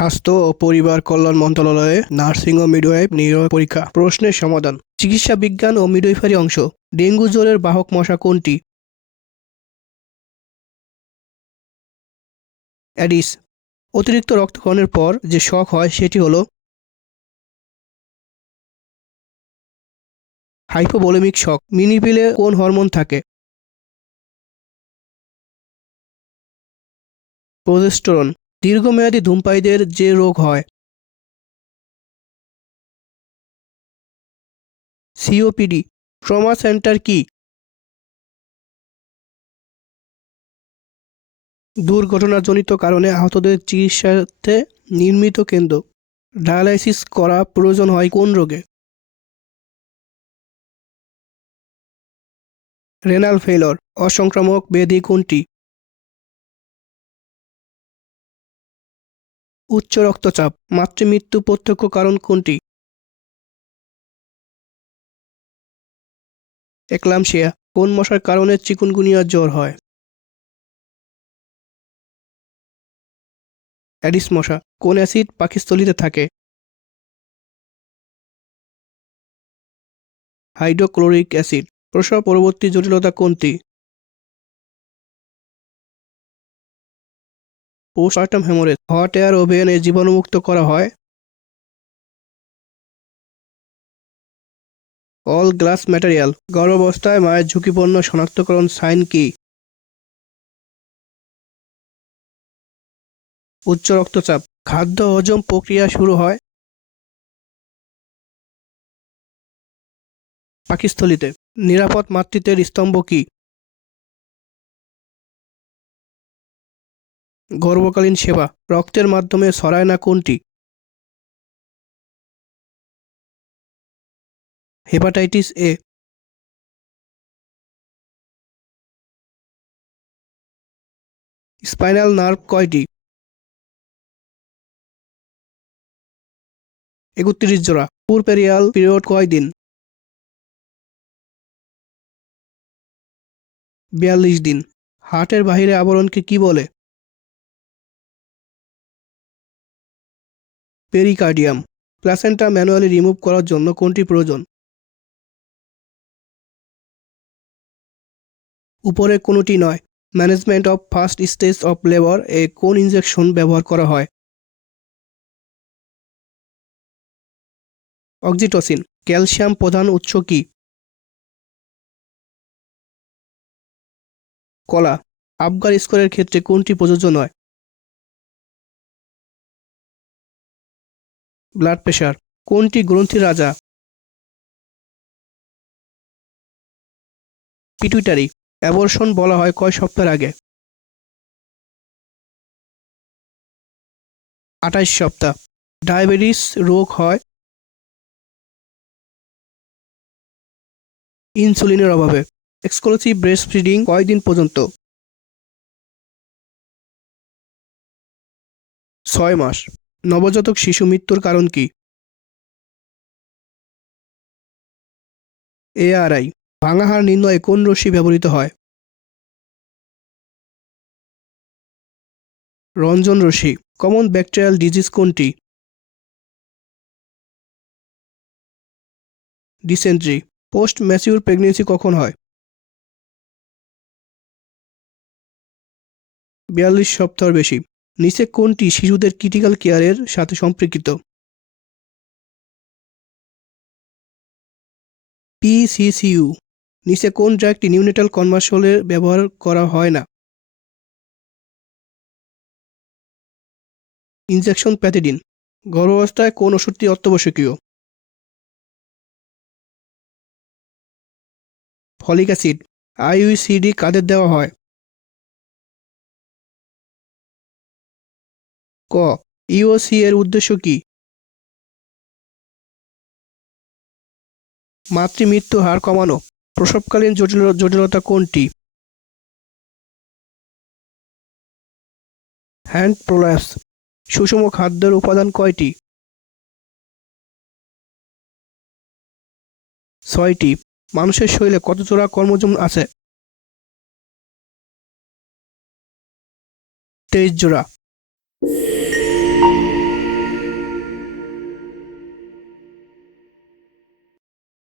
স্বাস্থ্য ও পরিবার কল্যাণ মন্ত্রণালয়ে নার্সিং ও মিডওয়াইফ নিয়োগ পরীক্ষা। প্রশ্নের সমাধান। চিকিৎসা বিজ্ঞান ও মিডওয়াইফারি অংশ। ডেঙ্গু জ্বরের বাহক মশা কোনটি? অ্যাডিস। অতিরিক্ত রক্তক্ষরণের পর যে শখ হয় সেটি হলো হাইপোবোলেমিক শক। মিনিপিলে কোন হরমোন থাকে? প্রোজেস্টেরন। দীর্ঘমেয়াদী ধূমপায়ীদের যে রোগ হয়, সিওপিডি, ট্রমা সেন্টার কি? দুর্ঘটনাজনিত কারণে আহতদের চিকিৎসার্থে নির্মিত কেন্দ্র। ডায়ালাইসিস করা প্রয়োজন হয় কোন রোগে? রেনাল ফেলর অসংক্রামক ব্যাধি কোনটি? উচ্চ রক্তচাপ, মাতৃমৃত্যু প্রত্যক্ষ কারণ কোনটি? একলামশিয়া কোন মশার কারণে চিকুনগুনিয়া জ্বর হয়? অ্যাডিস মশা, কোন অ্যাসিড পাকিস্থলিতে থাকে? হাইড্রোক্লোরিক অ্যাসিড, প্রসব পরবর্তী জটিলতা কোনটি? পোস্টমার্টাম হেমোরেজ হট এয়ার ওভেনে জীবাণুমুক্ত করা হয়। অল গ্লাস ম্যাটেরিয়াল, গর্ভাবস্থায় মায়ের ঝুঁকিপূর্ণ শনাক্তকরণ সাইন কি? উচ্চ রক্তচাপ, খাদ্য হজম প্রক্রিয়া শুরু হয় পাকিস্থলিতে। নিরাপদ মাতৃত্বের স্তম্ভ কি? গর্ভকালীন সেবা, রক্তের মাধ্যমে সরায় না কোনটি? Hepatitis A. স্পাইনাল নার্ভ কয়টি? একত্রিশ জোড়া। পুরপেরিয়াল পিরিয়ড কয় দিন? বিয়াল্লিশ দিন। হার্টের বাহিরে আবরণকে কি বলে? পেরিকার্ডিয়াম প্লাসেন্টা ম্যানুয়ালি রিমুভ করার জন্য কোনটি প্রয়োজন? উপরে কোনোটি নয়। Management of first stage of labour এ কোন ইনজেকশন ব্যবহার করা হয়? অক্সিটোসিন ক্যালসিয়াম প্রধান উৎস কি? কলা আবগার স্কোরের ক্ষেত্রে কোনটি প্রযোজ্য নয়? ব্লাড প্রেশার কোনটি গ্রন্থির রাজা? পিটুইটারি অ্যাবর্শন বলা হয় কয় সপ্তাহ আগে? আঠাইশ সপ্তাহ। ডায়াবেটিস রোগ হয় ইনসুলিনের অভাবে। এক্সক্লুসিভ ব্রেস্ট ফিডিং কয়দিন পর্যন্ত? ছয় মাস। নবজাতক শিশু মৃত্যুর কারণ কি? এআরআই ভাঙাহার নির্ণয়ে কোন রশ্মি ব্যবহৃত হয়? রঞ্জন রশ্মি, কমন ব্যাকটেরিয়াল ডিজিজ কোনটি? ডিসেন্ট্রি, পোস্ট ম্যাচিউর প্রেগনেন্সি কখন হয়? বিয়াল্লিশ সপ্তাহ বেশি। নিচে কোনটি শিশুদের ক্রিটিক্যাল কেয়ারের সাথে সম্পর্কিত? পিসিসিইউ নিচে কোন ড্রাগটি নিউনেটাল কনভার্সলে ব্যবহার করা হয় না? ইনজেকশন প্যাথিডিন গর্ভাবস্থায় কোন ওষুধটি অত্যাবশ্যকীয়? ফলিক অ্যাসিড আইইউসিডি কাদের দেওয়া হয়? ক, ইওসি এর উদ্দেশ্য কি? মাতৃমৃত্যু হার কমানো, প্রসবকালীন জটিল, জটিলতা কোনটি? হ্যান্ড প্রোল্যাপস সুষম খাদ্যের উপাদান কয়টি? ছয়টি, মানুষের শরীরে কত জোড়া কর্মজম আছে? তেইশ জোড়া